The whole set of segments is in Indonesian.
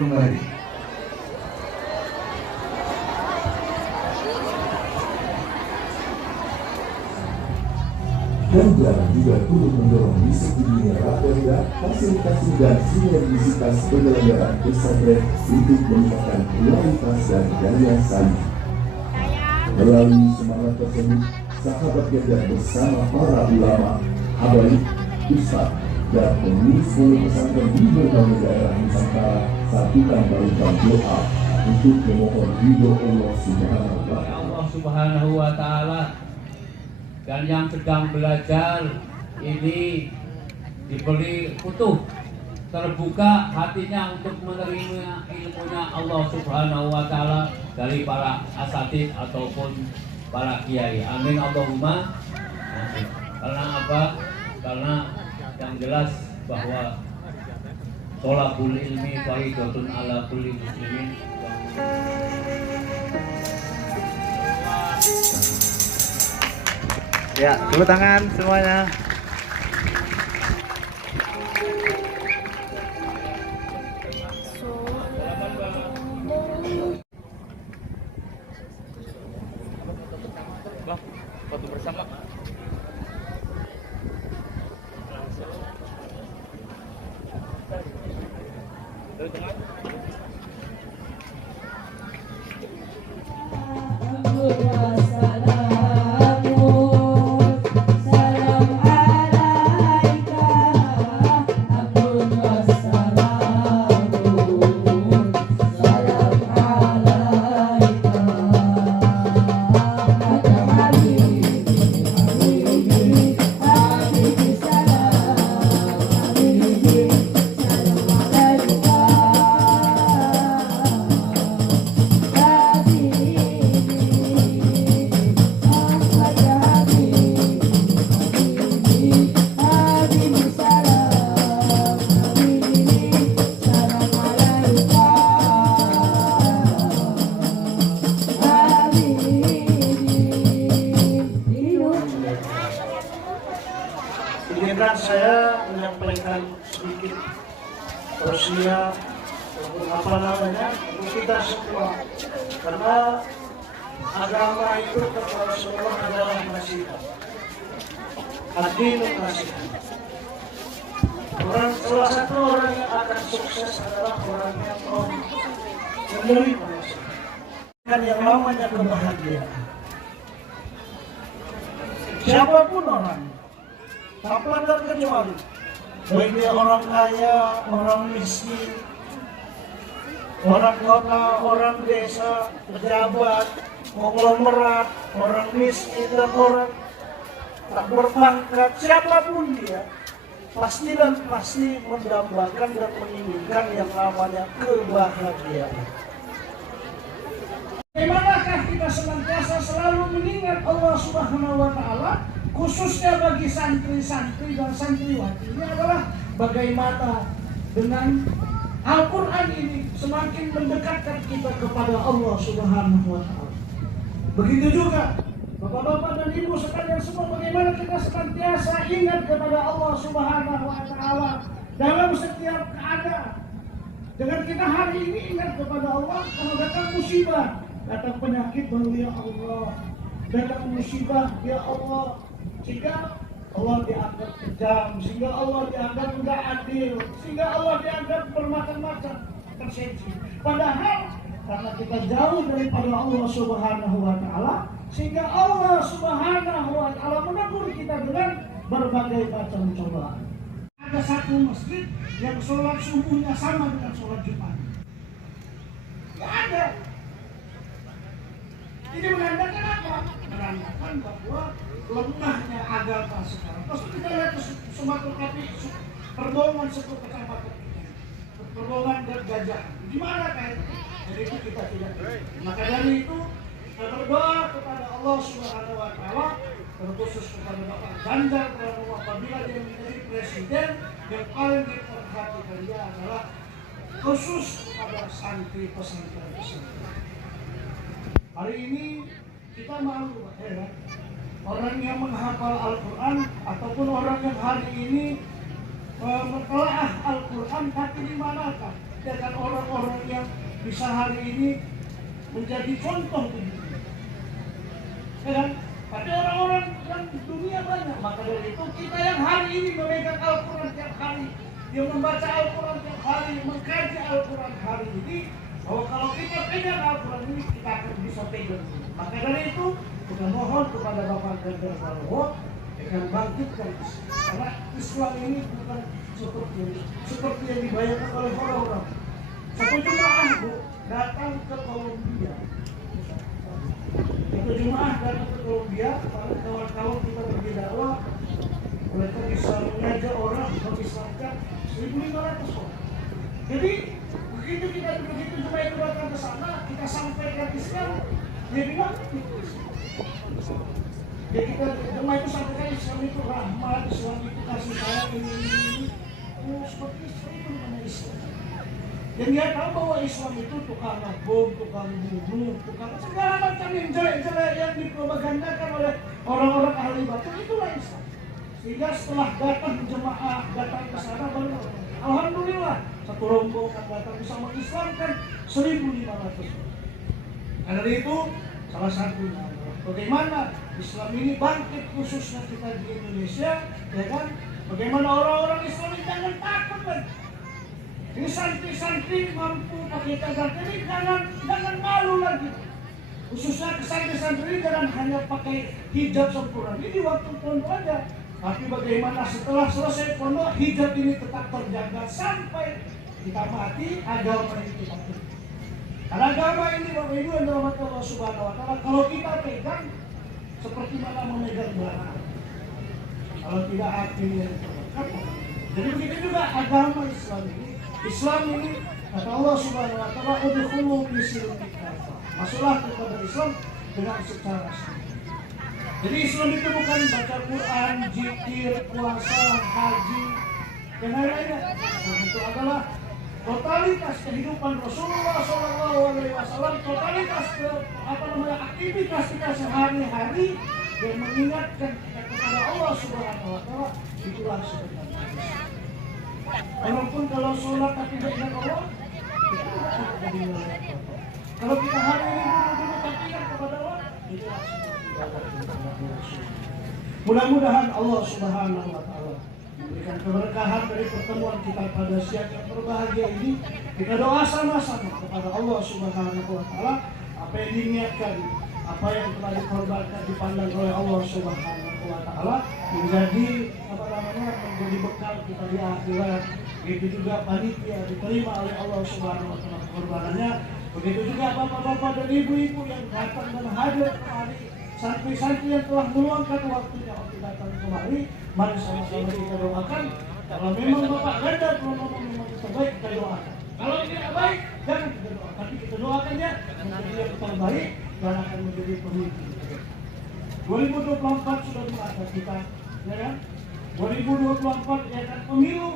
kembali. Pemda juga turut mendorong disiplinnya rakyat, fasilitasi dan sinergisitas penyelenggaraan pesantren untuk meningkatkan kualitas dan daya saing. Melalui semangat tersebut, sahabat Ganjar bersama para ulama, habaib, ustadz, dan pengurus pondok pesantren di berbagai daerah Nusantara satukan bahukan doa untuk memohon ridho Allah Subhanahu wa Ta'ala. Dan yang sedang belajar ini diberi utuh, terbuka hatinya untuk menerima ilmunya Allah Subhanahu wa Ta'ala dari para asatidz ataupun para kiai. Amin Allahumma. Karena apa? Karena yang jelas bahwa thalabul ilmi fardhatun ala kulli muslimin. Ya, tepuk tangan semuanya. Bang, foto bersama. Dari tengah. Izinkan saya menyampaikan sedikit tausiah untuk kita semua, karena agama itu kata Rasulullah adalah nasihat, ad-dinu nasihat. Salah satu orang yang akan sukses adalah orang yang mau menerima nasihat dan yang namanya kebahagiaan. Siapapun orang, tanpa terkecuali, baik dia orang kaya, orang miskin, orang kota, orang desa, pejabat, konglomerat, orang miskin dan orang tak berpangkat, siapapun dia, pasti mendambakan dan menginginkan yang namanya kebahagiaan. Bagaimanakah kita senantiasa selalu mengingat Allah Subhanahu wa Ta'ala, khususnya bagi santri-santri dan santriwati, ini adalah bagaimana dengan Al-Quran ini semakin mendekatkan kita kepada Allah Subhanahu wa Ta'ala. Begitu juga Bapak-bapak dan Ibu sekalian semua, bagaimana kita senantiasa ingat kepada Allah Subhanahu wa Ta'ala dalam setiap keadaan. Dengan kita hari ini ingat kepada Allah, kalau datang musibah, datang penyakit, baru ya Allah, datang musibah, ya Allah, sehingga Allah dianggap kejam, sehingga Allah dianggap tidak adil, sehingga Allah dianggap bermacam-macam persepsi. Padahal karena kita jauh daripada Allah Subhanahu wa Ta'ala, sehingga Allah Subhanahu wa Ta'ala menegur kita dengan berbagai macam cobaan. Ada satu masjid yang sholat subuhnya sama dengan sholat Jumat. Tidak ada. Ini menandakan apa? Menandakan bahwa lemahnya agama sekarang. Terus kita lihat Sumatera Barat, perbohongan suku kecamatan kita, perbohongan dan gajah. Di mana kan? Jadi itu kita tidak. Maka dari itu kita berdoa kepada Allah Subhanahu wa Ta'ala, terkhusus kepada Bapak Ganjar Pranowo, apabila dia menjadi presiden, yang paling diperhatikan dia adalah khusus kepada santri pesantren. Hari ini kita malu, orang yang menghafal Al-Quran ataupun orang yang hari ini mentelaah Al-Quran, tapi di manakah dengan orang-orang yang bisa hari ini menjadi contoh di dunia. Ya kan? Tapi orang-orang yang di dunia banyak. Maka dari itu kita yang hari ini memegang Al-Quran tiap hari, yang membaca Al-Quran tiap hari, mengkaji Al-Quran hari ini, bahwa kalau kita pegang Al-Quran ini kita akan bisa pegang. Maka dari itu kita mohon kepada Bapak Ganjar Pranowo akan bangkitkan Islam. Karena Islam ini bukan seperti yang dibayangkan oleh orang-orang. Satu jemaah datang ke Kolombia. Satu jemaah datang ke Kolombia, para kawan-kawan kita pergi dakwah, mereka bisa mengajak orang mengislamkan 1.500 orang. Jadi begitu jemaah itu datang ke sana, kita sampaikan Islam, dia bilang ya kita jemaah itu sampaikan Islam itu rahmat, Islam itu kasih sayang, ini. Seperti itu namanya Islam. Dan dia tahu bahwa Islam itu tukang bom, tukang bunuh, tukang segala macam yang jelek-jelek yang dipropagandakan oleh orang-orang ahli batin, itulah Islam. Sehingga setelah datang jemaah, datang ke sana, baru alhamdulillah satu rombongan datang bisa mengislamkan 1.500. Karena itu salah satunya bagaimana Islam ini bangkit khususnya kita di Indonesia, ya kan? Bagaimana orang-orang Islam ini jangan takut kan? Ini santri-santri mampu pakai cadar, jadi jangan malu lagi. Khususnya santri-santri jangan hanya pakai hijab sempurna. Ini di waktu pondok aja. Tapi bagaimana setelah selesai pondok, hijab ini tetap terjaga sampai kita mati, agama ini kita pegang. Karena agama ini Bapak Ibu yang dirahmati Allah Subhanahu wa Ta'ala, kalau kita pegang seperti mana memegang barang. Kalau tidak hati yang terdekat. Jadi begitu juga agama Islam ini. Islam ini kata Allah Subhanahu wa Ta'ala, udkhulu fi silmi kafah. Masuklah kepada Islam dengan secara sempurna. Jadi Islam itu bukan baca Quran, zikir, puasa, haji, dan lain-lainnya. Itu adalah totalitas kehidupan Rasulullah SAW, totalitas aktivitas kita sehari-hari yang mengingatkan kita kepada Allah Subhanahu wa Ta'ala, itulah sebenarnya. Walaupun kalau sholat tapi tidak ingat Allah, itu tidak jadi nilai. Kalau kita hari ini dulu tapi ingat kepada Allah, itulah mudah-mudahan Allah Subhanahu wa Ta'ala memberikan keberkahan dari pertemuan kita pada siang yang berbahagia ini. Kita doa sama-sama kepada Allah Subhanahu wa Ta'ala, apa yang diniatkan, apa yang telah dikorbankan, dipandang oleh Allah Subhanahu wa Ta'ala menjadi menjadi bekal kita di akhirat. Begitu juga panitia diterima oleh Allah Subhanahu wa Ta'ala korbanannya. Begitu juga bapak-bapak dan ibu-ibu yang datang dan hadir kemari, santri-santri yang telah meluangkan waktunya untuk datang kemari. Mari sama-sama kita doakan. Kalau memang Bapak Ganjar Pranowo memang terbaik, kita doakan. Kalau tidak baik, jangan kita doakan. Tapi kita doakannya menjadi yang terbaik dan akan menjadi pemimpin. 2024 sudah di mata kita, ya kan? 2024 ya kan, pemilu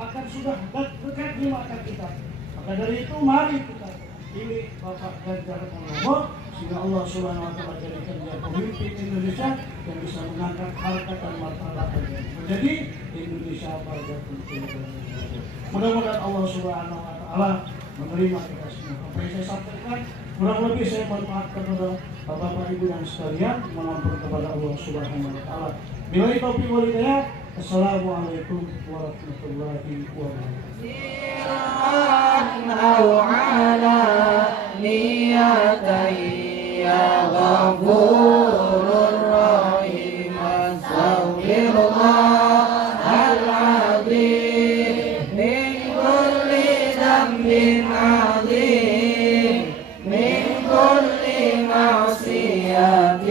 akan sudah dekat di mata kita. Maka dari itu mari kita pilih Bapak Ganjar Pranowo, sehingga Allah Subhanahu wa Ta'ala jadikan dia pemimpin Indonesia yang bisa mengangkat harkat dan martabat menjadi Indonesia Bargatun. Mudah-mudahan Allah Subhanahu wa Ta'ala menerima kita semua. Apa yang saya sampaikan kurang lebih saya mohon maaf kepada Bapak Ibu yang sekalian, mengampun kepada Allah Subhanahu wa Ta'ala. Billahi taufiq wal hidayah. Assalamualaikum warahmatullahi wabarakatuh. أو على نيتي يا غفور الرحيم أستغفر الله العظيم من كل ذنب عظيم من كل معصية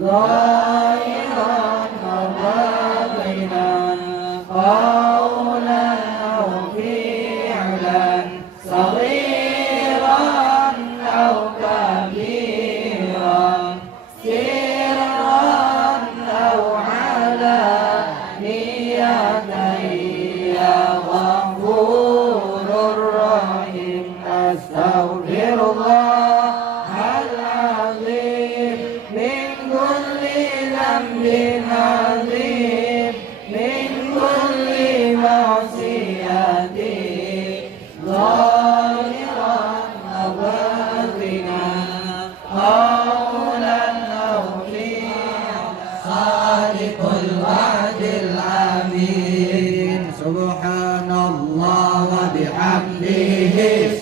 ظاهرا وباطنا قولا أو فعلا صغيرا أو كبيرا سرا أو علانية يا غفور الرحيم أستغفر الله العظيم من كل ذنب عظيم من كل معصية صادق الوعد الأمين سبحان الله وبحمده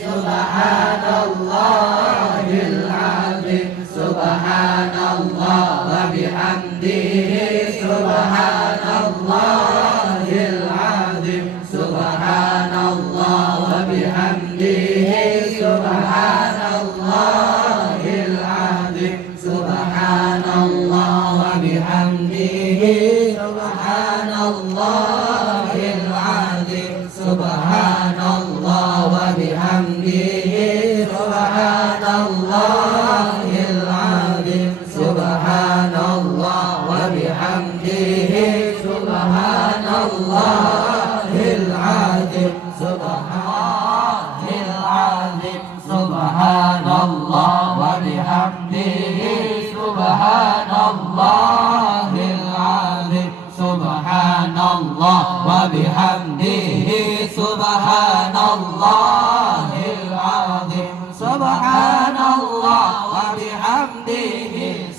سبحان الله العظيم سبحان الله وبحمده سبحان الله العظيم سبحان الله وبحمده سبحان الله العظيم سبحان الله وبحمده سبحان الله العظيم سبحان الله وبحمده سبحان الله العظيم سبحان الله وبحمده سبحان الله العظيم سبحان العظيم سبحان الله وبحمده سبحان الله العظيم سبحان الله وبحمده سبحان الله العظيم سبحان الله وبحمده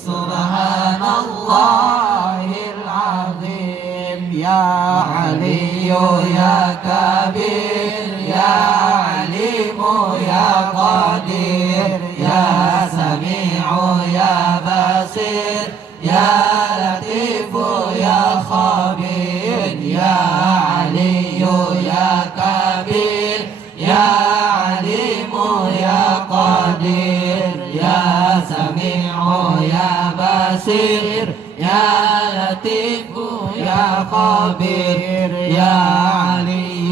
سبحان الله العظيم يا علي يا كبير يا عليم يا قدير يا سميع يا بصير يا لطيف يا خبير يا علي يا كبير يا عليم يا قدير يا سميع يا بصير يا لطيف يا خبير يا علي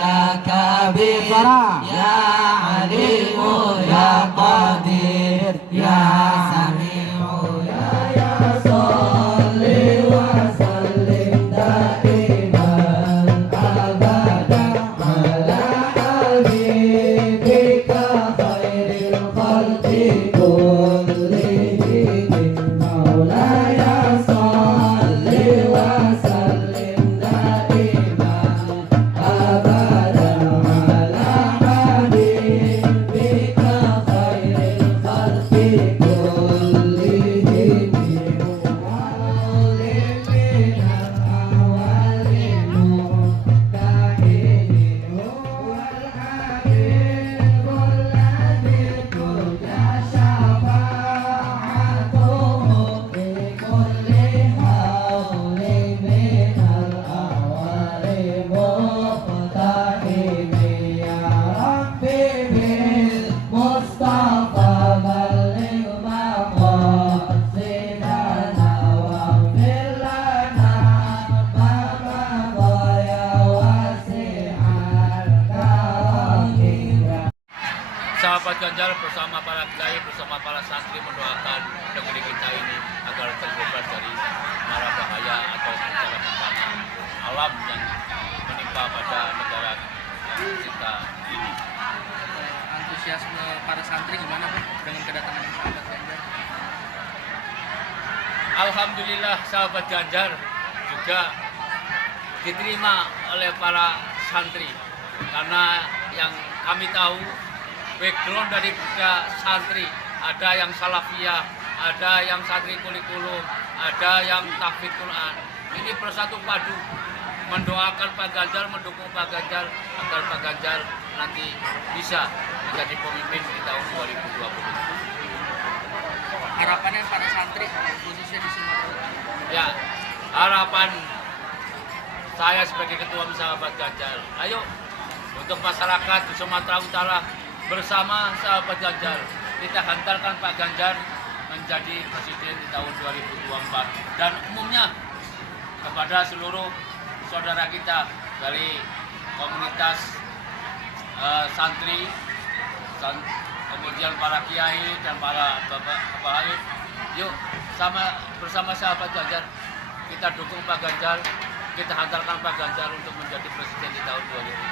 يا كبير يا عليم يا قدير يا سميع يا صل وسلم دائما أبدا على حبيبك خير الخلق كلهم مولاي صل وسلم دائما أبدا على حبيبك خير الخلق كلهم Mustafa balik maqasidana waghfir lana ma madaya wasi'al karamika. Sahabat Ganjar bersama para kiai, bersama para santri mendoakan negeri kita ini agar terbebas dari mara bahaya atau bencana bencana alam yang menimpa pada negara kita ini. Antusiasme para santri gimana Pak dengan kedatangan sahabat Ganjar? Alhamdulillah sahabat Ganjar juga diterima oleh para santri karena yang kami tahu background dari santri ada yang salafiyah, ada yang santri kurikulum, ada yang tahfidz Quran. Ini bersatu padu mendoakan Pak Ganjar, mendukung Pak Ganjar agar Pak Ganjar nanti bisa menjadi pemimpin di tahun 2020. Harapannya para santri khususnya di Sumatera Utara. Ya, harapan saya sebagai ketua sahabat Ganjar, ayo untuk masyarakat di Sumatera Utara bersama sahabat Ganjar kita hantarkan Pak Ganjar menjadi presiden di tahun 2024 dan umumnya kepada seluruh saudara kita dari komunitas santri, kemudian para kiai dan para bapak habaib, yuk bersama sahabat Ganjar kita dukung Pak Ganjar, kita hantarkan Pak Ganjar untuk menjadi presiden di tahun 2024.